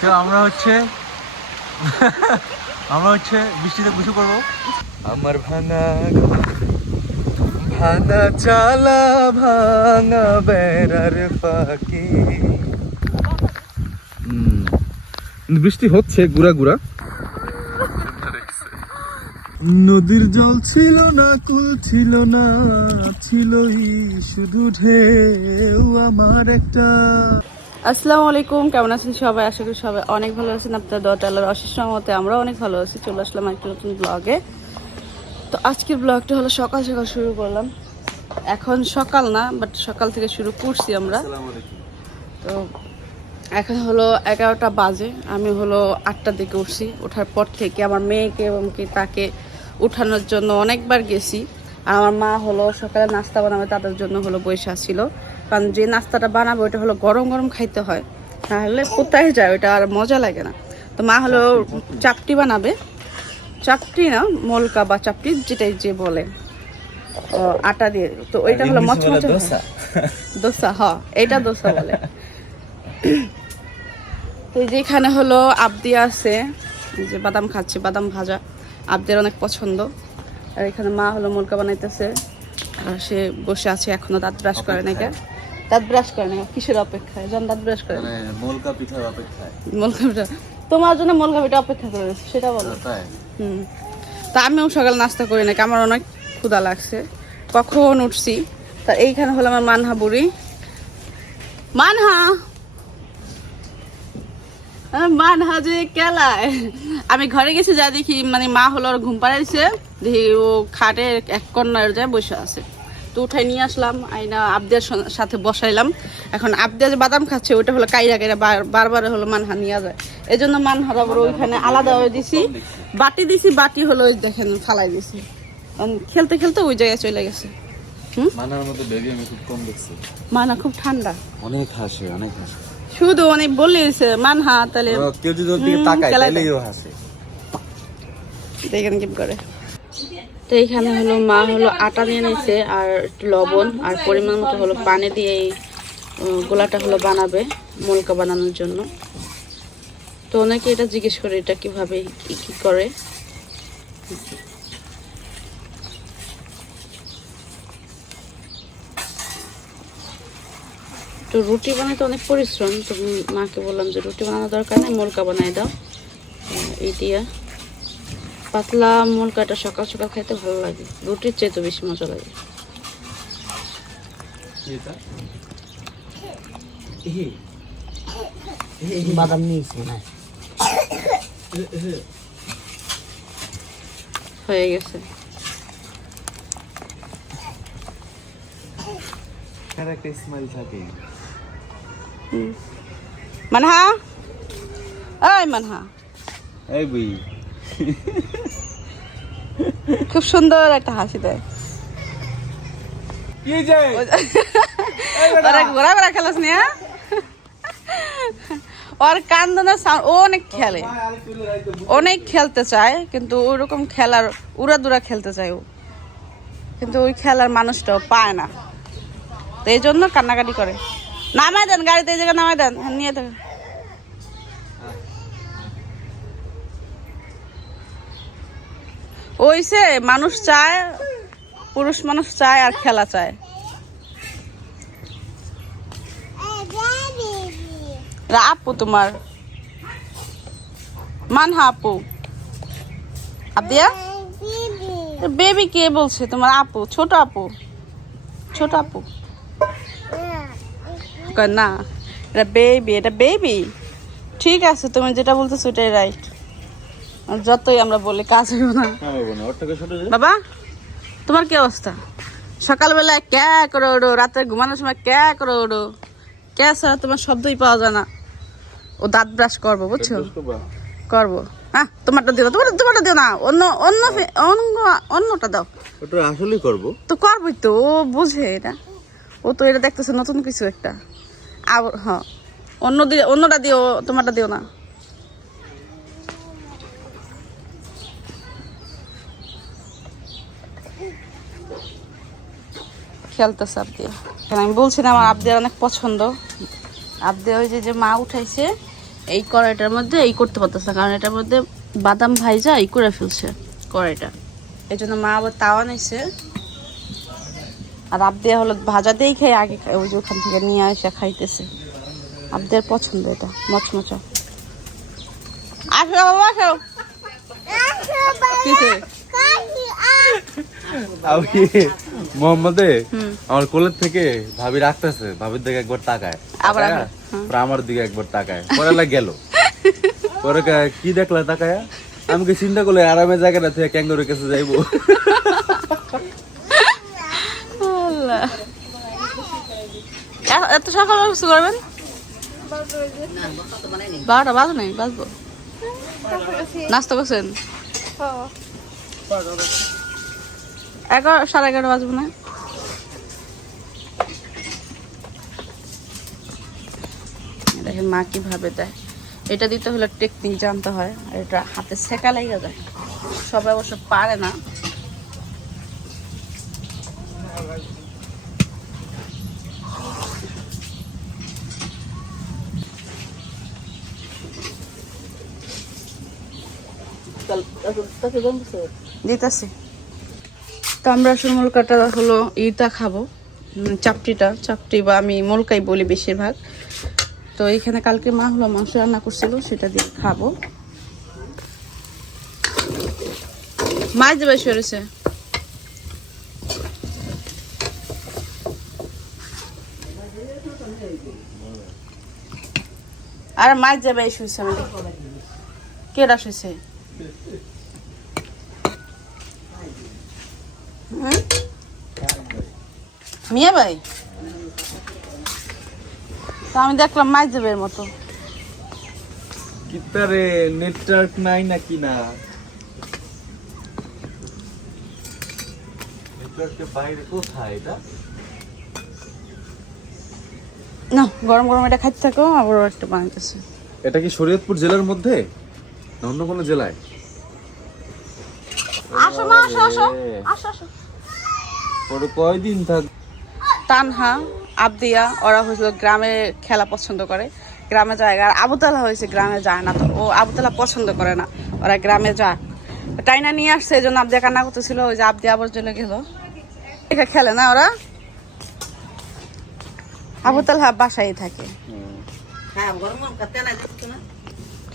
তো আমরা হচ্ছে আমরা হচ্ছে বৃষ্টিতে গুছু করব। আমার ভাঙা ঘর, ভাঙা চালা ভাঙা বেড়ার পাখি। বৃষ্টি হচ্ছে গুড়া গুড়া। নদীর জল ছিল না কুল ছিল না ছিলই শুধু ঢেউ আমার একটা। আসসালামু আলাইকুম কেমন আছেন সবাই? আশা করি সবাই অনেক ভালো আছেন। আপনার দোয়া আল্লাহর অশেষ মতে আমরাও অনেক ভালো আছি। চলে আসলাম একটা নতুন ব্লগে তো আজকের ব্লগটা হলো সকাল সকাল শুরু করলাম। এখন সকাল না বাট সকাল থেকে শুরু করছি আমরা। তো এখন হলো এগারোটা বাজে। আমি হলো আটটার দিকে উঠছি। ওঠার পর থেকে আমার মেয়েকে এবং কি তাকে উঠানোর জন্য অনেকবার গেছি। আর আমার মা হলো সকালে নাস্তা বানাবে তাদের জন্য হলো বৈশা ছিল। কারণ যে নাস্তাটা বানাবে ওটা হলো গরম গরম খাইতে হয়। তাহলে কোথায় যায় ওটা আর মজা লাগে না। তো মা হলো চাপটি বানাবে। চাপটি না মলকা বা চাপটি যেটাই যে বলে। আটা দিয়ে। তো ওইটা হলো মচমচে। দোসা। হ এটা দোসা বলে। তো এই যে এখানে হলো আবদি আছে যে বাদাম খাচ্ছে বাদাম ভাজা। আবদিয়ার অনেক পছন্দ। আর এখানে মা হলো মুলকা বানাইতেছে। আর সে বসে আছে এখনও দাঁত ব্রাশ করে নাকি। দাঁত ব্রাশ করে নাকি? কিসের অপেক্ষায়? জন দাঁত ব্রাশ করে মোলকা পিঠার অপেক্ষায়। মুলকা পিঠা। তোমার জন্য মুলকা পিঠা অপেক্ষা করে সেটা বলো। তাই। হুম। তা আমিও সকাল নাস্তা করি নাকি আমার অনেক ক্ষুধা লাগছে। কখন উঠছি? তা এইখানে হলো আমার মানহা বুড়ি। মানহা! আহ, মানহা যে কেলায়। আমি ঘরে গেছি যা দেখি মানে মা হলো ঘুম পাড়াইছে। দেখি ও খাটে এক কন্যার যায় বসে আছে। তো উঠাই নিয়ে আসলাম আইনা আবদের সাথে বসাইলাম। এখন আবদিয়া যে বাদাম খাচ্ছে ওটা হলো কাইরা কাইরা বারবার হলো মানহা নিয়ে যায়। এই জন্য মানহার আবার ওইখানে আলাদা হয়ে দিছি। বাটি দিছি বাটি হলো ওই দেখেন ফালাই দিছি। খেলতে খেলতে ওই জায়গায় চলে গেছে। মানার মতো বেবি আমি খুব কম দেখছি। মানা খুব ঠান্ডা। অনেক হাসে অনেক হাসে। শুধু অনেক বলেছে মানহা তাহলে কেউ যদি ওর দিকে তাকায় তাহলেই ও হাসে। দেখেন কি করে। তো এইখানে হলো মা হলো আটা নিয়ে নিছে আর একটু লবণ আর পরিমাণ মতো হলো পানি দিয়ে এই গোলাটা হলো বানাবে মলকা বানানোর জন্য। তো অনেকে এটা জিজ্ঞেস করে এটা কীভাবে কি কি করে? তো রুটি বানাতে অনেক পরিশ্রম তো মাকে বললাম যে রুটি বানানোর দরকার নেই মলকা বানাই দাও। এই দিয়া। পাতলা মলকাটা সকাল সকাল খাইতে ভালো লাগে রুটির চেয়ে তো বেশি মজা লাগে। বাদাম নিয়েছি না হয়ে গেছে। একটা স্মেল থাকে। মানহা? এই মানহা। এই বুই। খুব সুন্দর একটা হাসি দেয়। কি যে? ওরা ঘোরা ঘোরা খেলাস নি হ্যাঁ? ওর সাউন্ড ও অনেক খেলে। অনেক খেলতে চায় কিন্তু ওরকম খেলার উড়া দুরা খেলতে চায় ও। কিন্তু ওই খেলার মানুষটাও পায় না। তো এই জন্য কান্নাকাটি করে। নামাই দেন গাড়িতে এই জায়গায় নামাই দেন হ্যাঁ, নিয়ে দেন। ওইসে মানুষ চায় পুরুষ মানুষ চায় আর খেলা চায়। আপু তোমার। মানহা আপু। বেবি কে বলছে? তোমার আপু ছোট আপু। ছোট আপু। কয় না এটা বেবি এটা বেবি ঠিক আছে তুমি যেটা বলতেছো ওটাই রাইট যতই আমরা বলি কাজ হইব না। ওর থেকে ছোট যে বাবা তোমার কি অবস্থা? সকালবেলায় ক্যা করে ওড়ো রাতে ঘুমানোর সময় ক্যা করে ওড়ো? ক্যা ছাড়া তোমার শব্দই পাওয়া যায় না। ও দাঁত ব্রাশ করব বুঝছ? করব? হ্যাঁ তোমারটা দিও তোমার তোমারটা দিও না। অন্য অন্য অন্য- অন্যটা দাও। ওটা আসলেই করব। তো করবোই তো ও বুঝে এটা। ও তো এটা দেখতেছে নতুন কিছু একটা। হ্যাঁ। অন্য দিয়ে অন্যটা দিও, তোমারটা দিও না। খেলতেছে আবদিয়া আমি বলছিলাম আমার আবদিয়ার অনেক পছন্দ। আবদে ওই যে যে মা উঠাইছে, এই কড়াইটার মধ্যে এই করতে পারতেছে না, কারণ এটার মধ্যে বাদাম ভাইজা এই করে ফেলছে কড়াইটা। এই জন্য মা আবার তাওয়া নিছে। আর আবদে হলো ভাজা দিয়েই খাই আগে ওই যে ওখান থেকে নিয়ে আসে খাইতেছে। আবদের পছন্দ এটা মচমচা। আসো বাবা আসো। আমি মোহাম্মদে? আমার কোলের থেকে ভাবি রাখতেছে ভাবির দিকে একবার তাকায়। আবার আমার দিকে একবার তাকায়। পরে গেল। পরে কি দেখলা তাকায়া? আমি কি চিন্তা করলে আরামে জায়গাটা থেকে ক্যাঙ্গরের কাছে যাইবো? এত সকাল কিছু করবেন? বারোটা বাজো নাই, বাজবো। নাস্তা করছেন? এগারো, সাড়ে এগারো বাজবো না? দেখেন মা কীভাবে দেয়। এটা দিতে হলে টেকনিক জানতে হয় এটা হাতে সেকা লেগে যায়। সবাই অবশ্য পারে না। দিতেছি। তো আমরা আসলে মুলকাটা হলো ইটা খাব চাপটিটা। চাপটি বা আমি মুলকাই বলি বেশিরভাগ। তো এখানে কালকে মা হলো মাংস রান্না করছিল, সেটা দিয়ে খাব। মাছ দেবে সরেছে আর মাছ যাবে শুয়েছে আমি কেডা শুয়েছে? মিয়া ভাই? তো আমি দেখলাম মাছ দেবের মতো কিতারে নেটওয়ার্ক নাই নাকি না? নেটওয়ার্কের বাইরে কোথায় এটা? না গরম গরম এটা খাইতে থাকো আবার একটা বানাইতেছে। এটা কি শরীয়তপুর জেলার মধ্যে? না অন্য কোনো জেলায়? আসো মা আসো আসো। আসো আসো। পরে কয়দিন থাক তানহা আবদিয়া ওরা হয়েছিল গ্রামে খেলা পছন্দ করে গ্রামে যায় আর আবুতালা হয়েছে গ্রামে যায় না তো। ও আবুতালা পছন্দ করে না ওরা গ্রামে যায়। টাইনা নিয়ে আসছে এই জন্য আবদিয়া কান্না করতেছিল ওই যে আবদিয়া আবার চলে গেল। এটা খেলে না ওরা? আবুতালা বাসায় থাকে।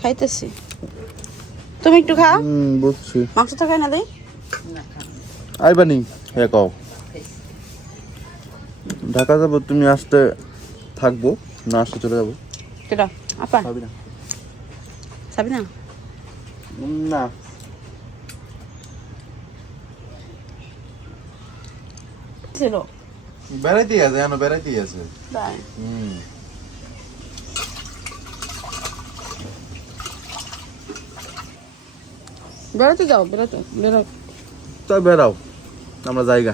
খাইতেছি। তুমি একটু খাও। বুঝছি মাংস তো খাই না দেই। আইবানি হ্যাঁ কও। ঢাকা যাব তুমি আসতে থাকব না আসতে চলে যাব। কেটা আপা। পাবি না সাবি না। না ছিল বেড়াইতেই আছে এখনও বেড়াইতেই আছে। তাই হুম। বেরোতে যাও বেড়াতে বেরো তো বেড়াও আমরা জায়গা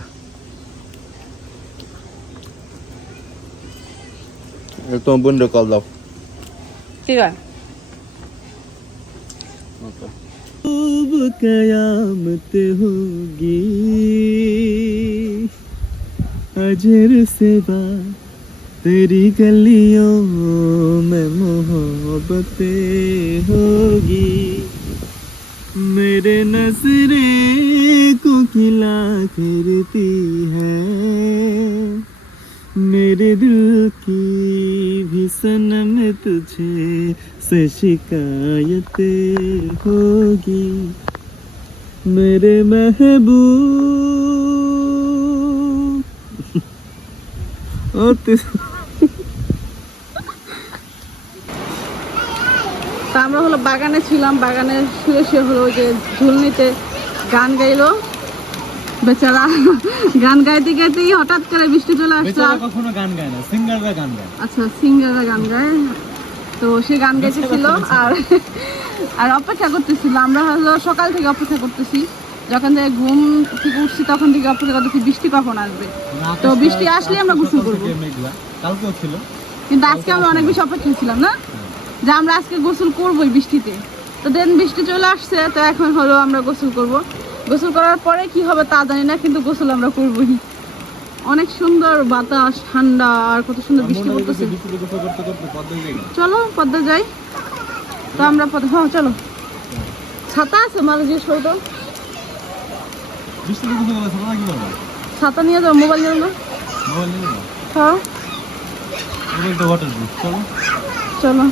তোমার বোনটা কল দাও ঠিক আছে अब कयामत होगी अजर से बात तेरी गलियों में मोहब्बतें होगी मेरे नजरे को खिला करती है मेरे दिल की भी सनम तुझे से शिकायत होगी मेरे महबूब ओ तेरे তা আমরা হলো বাগানে ছিলাম বাগানে শুয়ে শুয়ে হলো ওই যে ঝুলনিতে গান গাইলো বেচারা গান গাইতে গাইতেই হঠাৎ করে বৃষ্টি চলে আসছে কখনো গান গায় না সিঙ্গাররা গান গায়। আচ্ছা সিঙ্গাররা গান গায়। তো সে গান গাইতেছিল আর আর অপেক্ষা করতেছিল। আমরা হলো সকাল থেকে অপেক্ষা করতেছি। যখন থেকে ঘুম থেকে উঠছি তখন থেকে অপেক্ষা করতেছি বৃষ্টি কখন আসবে? তো বৃষ্টি আসলে আমরা গোসল করব। কালকেও ছিল। কিন্তু আজকে আমরা অনেক বেশি অপেক্ষা ছিলাম না? যে আমরা আজকে গোসল করবোই বৃষ্টিতে। তো দেন বৃষ্টি চলে আসছে তো এখন হলো আমরা গোসল করব। গোসল করার পরে কি হবে তা জানি না কিন্তু গোসল আমরা করবোই। অনেক সুন্দর বাতাস ঠান্ডা আর কত সুন্দর বৃষ্টি পড়তেছে। হয়ে চলো পদ্মা যাই। তো আমরা পদ্মা হ্যাঁ চলো। ছাতা আছে মাঝে জিজ্ঞেস করো তো। ছাতা নিয়ে যাও মোবাইল নিয়ে যাও হ্যাঁ। চলো। চলো।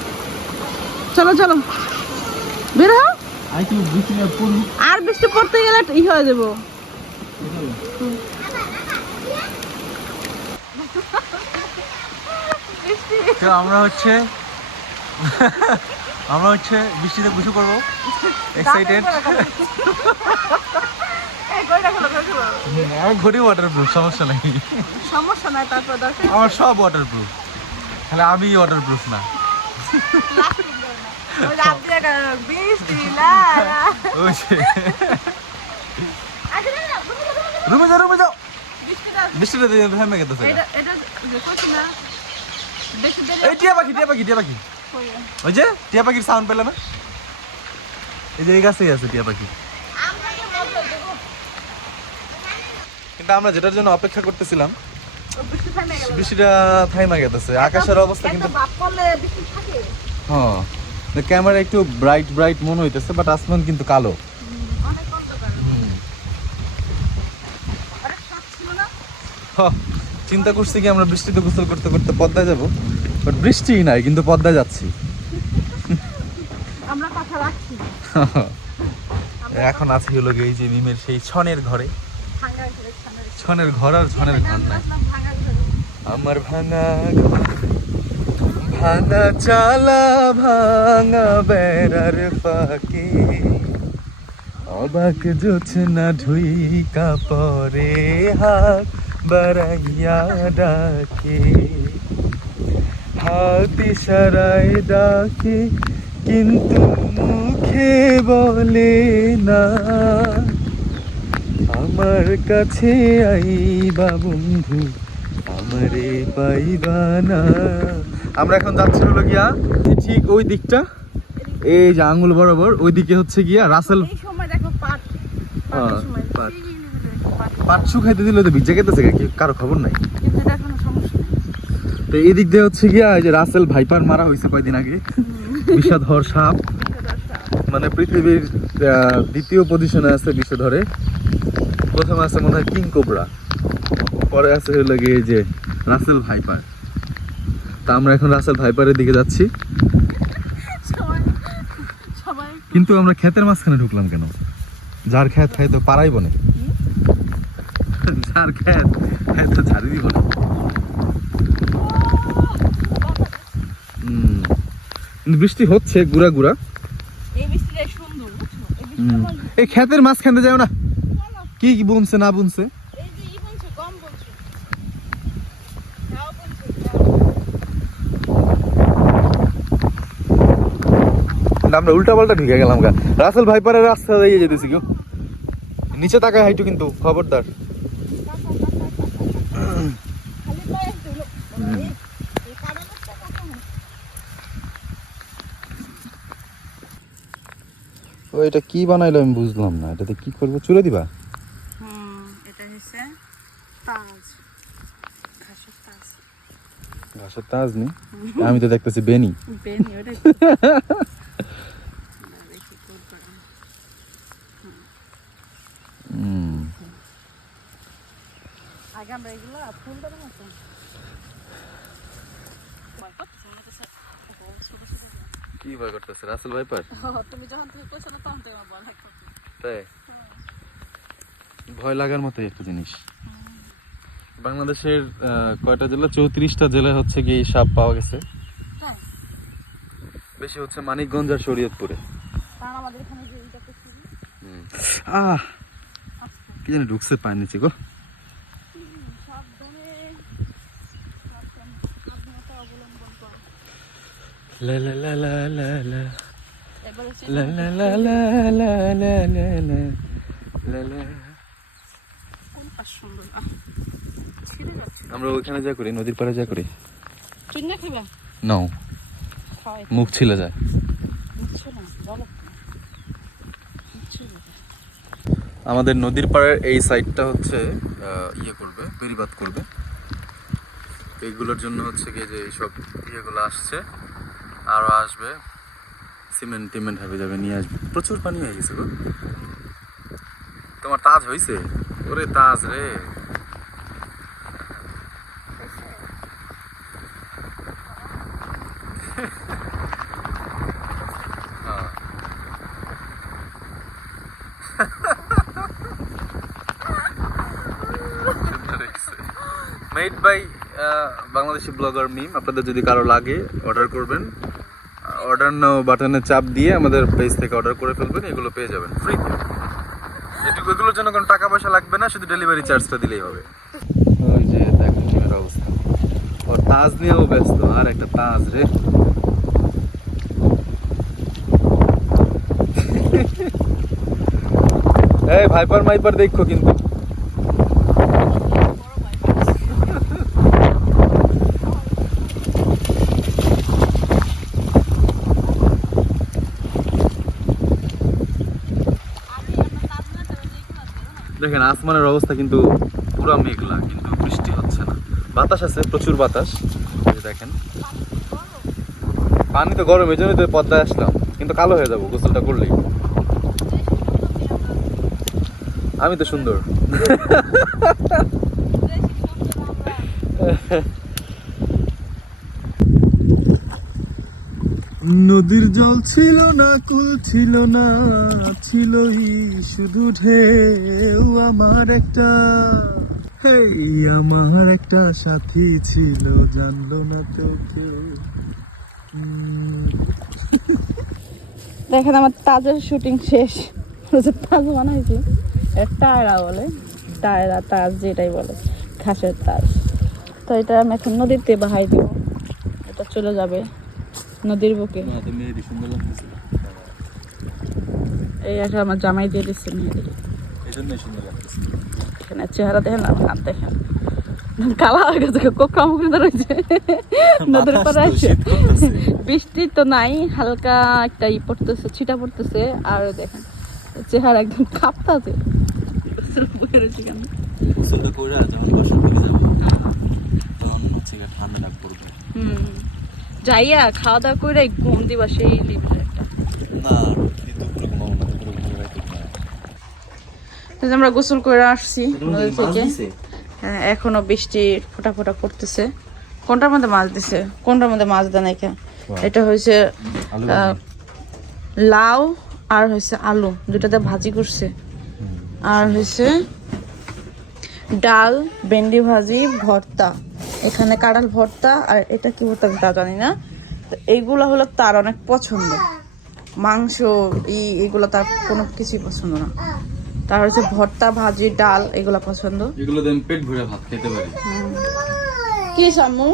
চলো চলো। বের হও। আর বৃষ্টি পড়তে গেলে ই হয়ে যাব। তো আমরা হচ্ছে আমরা হচ্ছে বৃষ্টিতে গোসল করব এক্সাইটেড আমার ঘড়ি ওয়াটার প্রুফ সমস্যা নাই। সমস্যা নাই তারপর দরকার আমার সব ওয়াটার প্রুফ তাহলে আমি ওয়াটার প্রুফ না রুমে যাও রুমে যাও বৃষ্টিটা দিয়ে বেশি দেরি এই টিয়া পাখি টিয়া পাখি টিয়া পাখি ওই যে টিয়া পাখির সাউন্ড পেলে না এই যে এই গাছেই আছে টিয়া পাখি কিন্তু আমরা যেটার জন্য অপেক্ষা করতেছিলাম বৃষ্টিটা থাইমা গেছে। আকাশের অবস্থা কিন্তু হ্যাঁ। ক্যামেরা একটু ব্রাইট ব্রাইট মনে হইতেছে বাট আসমান কিন্তু কালো। চিন্তা করছি কি আমরা বৃষ্টিতে গোসল করতে করতে পদ্মায় যাব বাট বৃষ্টিই নাই কিন্তু পদ্মায় যাচ্ছি। আমরা কথা রাখছি। এখন আছি হলো গিয়ে এই যে মিমের সেই ছনের ঘরে। ছনের ঘর। আর ছনের ঘর নাই। ভাঙা ঘরে। আমার ভাঙা ভাঙা চালা, ভাঙা বেড়ার ফাঁকি অবাক জোছনা ঢুইকা পরে হাত বাড়াইয়া ডাকে। হাত ইশারায় ডাকে, কিন্তু মুখে বলে না। আমার কাছে আইবা বন্ধু, আমারে পাইবা না। আমরা এখন যাচ্ছি হলো গিয়া ঠিক ওই দিকটা। এই যে আঙ্গুল বরাবর ওই দিকে হচ্ছে গিয়া রাসেল পাট। হ্যাঁ, পাটের সময়। পাট। এই যে পাট পাটসু খাইতে দিলে তো ভিজে গেতেছে কি কারও খবর নাই? তো এই দিক দিয়ে হচ্ছে গিয়া এই যে রাসেল ভাইপার মারা হয়েছে কয়দিন আগে। বিষাধর সাপ। মানে পৃথিবীর দ্বিতীয় পজিশনে আছে বিষধরে। প্রথম আছে মনে হয় কিং কোবরা। পরে আছে হলো গিয়ে এই যে রাসেল ভাইপার। তা আমরা এখন রাসেল ভাইপারের দিকে যাচ্ছি। কিন্তু আমরা ক্ষেতের মাঝখানে ঢুকলাম কেন? যার ক্ষেত খাই তো পারাই বনে। যার ক্ষেত খাই তো ঝাড়ি হুম। বৃষ্টি হচ্ছে গুড়া গুড়া। এই ক্ষেতের মাঝখানে যাও না। কি কি বুনছে না বুনছে এই যে ই বলছো গম বলছো যাও বলছো কিন্তু আমরা উল্টা পাল্টা ঢুকে গেলাম গা। রাসেল ভাইপারের রাস্তা দিয়ে যেতেছি কেউ নিচে তাকায় হাইটু কিন্তু খবরদার। ও এটা কি বানাইলো আমি বুঝলাম না। এটাতে কি করব? চুলে দিবা? এটা হচ্ছে তাজ। ঘাসের তাজ। ঘাসের তাজ নি? আমি তো দেখতেছি বেনি। বেনি ওটা দেখি করব হুম। আগে আমরা এগুলো ফুল দেবো না তো কি ভয় করতেছে? রাসেল ভাইপার তুমি যখন কইছো না তখন তুমি তাই? ভয় লাগার মতোই একটা জিনিস। বাংলাদেশের কয়টা জেলা? চৌত্রিশটা জেলায় হচ্ছে গিয়ে সাপ পাওয়া গেছে। হ্যাঁ। বেশি হচ্ছে মানিকগঞ্জ আর শরীয়তপুরে। কি জানি ঢুকছে পায়ের নিচে গো। লা লা লা লা লা লা এবার হচ্ছে লা লা লা লা লা লা লা লা লা লা। কোনটা সুন্দর আহ ছিঁড়ে যাচ্ছে আমরা ওইখানে যা করি নদীর পাড়ে যা করি। চুন্না নাও মুখ ছিলে যায়। আমাদের নদীর পাড়ের এই সাইডটা হচ্ছে ইয়ে করবে বেরিবাদ করবে। এইগুলোর জন্য হচ্ছে কি যে এইসব ইয়েগুলো আসছে আরও আসবে। সিমেন্ট টিমেন্ট হবে যাবে, নিয়ে আসবে। প্রচুর পানি হয়ে গেছে গো। তোমার তাজ হয়েছে ওরে তাজ রে। Made by Bangladeshi blogger Mim আপনাদের যদি কারও লাগে অর্ডার করবেন। অর্ডার নাও বাটনে চাপ দিয়ে আমাদের পেজ থেকে অর্ডার করে ফেলবেন, এগুলো পেয়ে যাবেন ফ্রিতে এটুকু, এগুলোর জন্য কোনো টাকা পয়সা লাগবে না, শুধু ডেলিভারি চার্জটা দিলেই হবে। ওই যে দেখেন এর অবস্থা। ও তাজ নিয়েও ব্যস্ত, আর একটা তাজ রে। এই ভাইপার মাইপার দেখো কিন্তু। দেখেন আসমানের অবস্থা কিন্তু পুরো মেঘলা কিন্তু বৃষ্টি হচ্ছে না। বাতাস আছে প্রচুর বাতাস। দেখেন। পানি তো গরম এই জন্যই তো পদ্মায় আসলাম। কিন্তু কালো হয়ে যাব গোসলটা করলেই। আমি তো সুন্দর। নদীর জল ছিল না, কুল ছিল না ছিলই শুধু ঢেউ আমার একটা। আমার একটা সাথী ছিল, জানলো না তো কেউ। দেখেন আমার তাজের শুটিং শেষ। তাজ বানাইছি টায়রা বলে, টায়রা তাজ যেটাই বলে, ঘাসের তাজ। তো এটা আমি এখন নদীতে বাহাই দিব, এটা চলে যাবে। নদীর বুকে? এই একটা আমার জামাই দিয়ে দিচ্ছে এখানে চেহারা দেখেন আর হাত দেখেন। কালা হয়ে গেছে কোকা মুখে রয়েছে নদীর পাড়ে আছে বৃষ্টি তো নাই হালকা একটা ই পড়তেছে ছিটা পড়তেছে আর দেখেন চেহারা একদম ঠান্ডা পড়বে। হুম। যাইয়া খাওয়া দাওয়া করে ঘুম দিবা সেই আমরা গোসল করে আসছি নদী থেকে। হ্যাঁ এখনও বৃষ্টি ফোটা ফোটা পড়তেছে কোনটার মধ্যে মাছ দিছে? কোনটার মধ্যে মাছ দেয় নাই এটা হয়েছে আহ, লাউ আর হয়েছে আলু দুটাতে ভাজি করছে। আর হয়েছে ডাল ভেন্ডি ভাজি ভর্তা। এখানে কাঁঠাল ভর্তা আর এটা কি ভর্তা তা জানি না। তো এইগুলো হলো তার অনেক পছন্দ। মাংস ই এগুলো তার কোনো কিছুই পছন্দ না। তার হচ্ছে ভর্তা ভাজি ডাল এগুলো পছন্দ। এগুলো দেন পেট ভরে ভাত খেতে পারি। কি সামু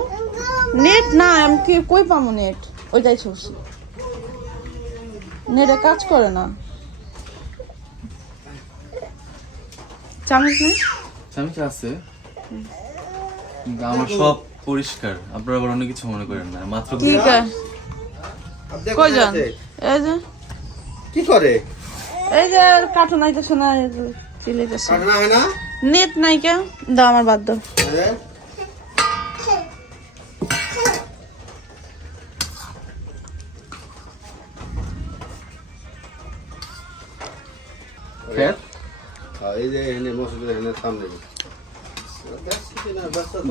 নেট না আমি কি কই পামু নেট? ওইটাই ছুটছি নেটে কাজ করে না। চামচ নেই? চামচ আছে। আমার সব পরিষ্কার। আপনারা আবার অনেক কিছু মনে করেন না। মাত্র এই যে। কি করে? এই যে কার্টুন আইতেছে না এই যে চিলাইতেছে না হয় না? নেট নাই কে দাও আমার বাদ দাও। খেত এই যে এখানে মসজিদের এখানে সামনে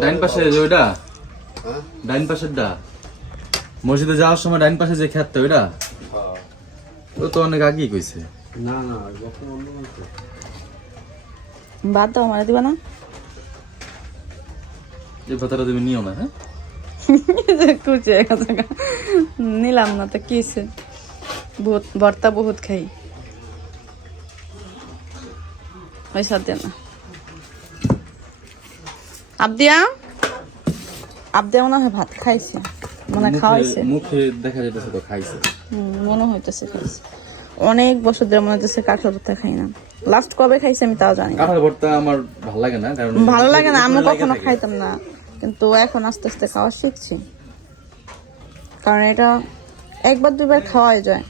ডাইন পাশে যে ওইটা হ্যাঁ? ডাইন পাশের ডা? মসজিদে যাওয়ার সময় ডাইন পাশে যে খেত ওইটা ও তো অনেক আগেই কইছে। না না যখন অন্য বলছে বাদ দাও আমার দিবা না? এই কথাটা তুমি নিও না হ্যাঁ? কুচে। নিলাম না তো কিসে বহুত ভর্তা বহুত খাই। ওই সাথে না। আবদিয়া? আবদিয়া মনে হয় ভাত খাইছে মানে খাওয়াইছে মুখে- মুখে দেখা যেতেছে তো খাইছে। হুম, মনে হইতেছে খাইছে। অনেক বছর ধরে মনে হইতেছে কাঁঠাল ভর্তা খাই না। লাস্ট কবে খাইছে আমি তাও জানি না। কাঁঠাল ভর্তা আমার ভালো লাগে না কারণ ভালো লাগে না আমি কখনো খাইতাম না। কিন্তু এখন আস্তে আস্তে খাওয়া শিখছি। কারণ এটা একবার দুবার খাওয়াই যায়।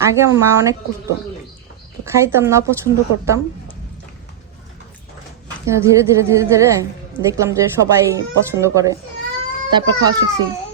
আগে আমার মা অনেক করতো। তো খাইতাম না পছন্দ করতাম। কিন্তু ধীরে ধীরে ধীরে ধীরে দেখলাম যে সবাই পছন্দ করে। তারপর খাওয়া শিখছি।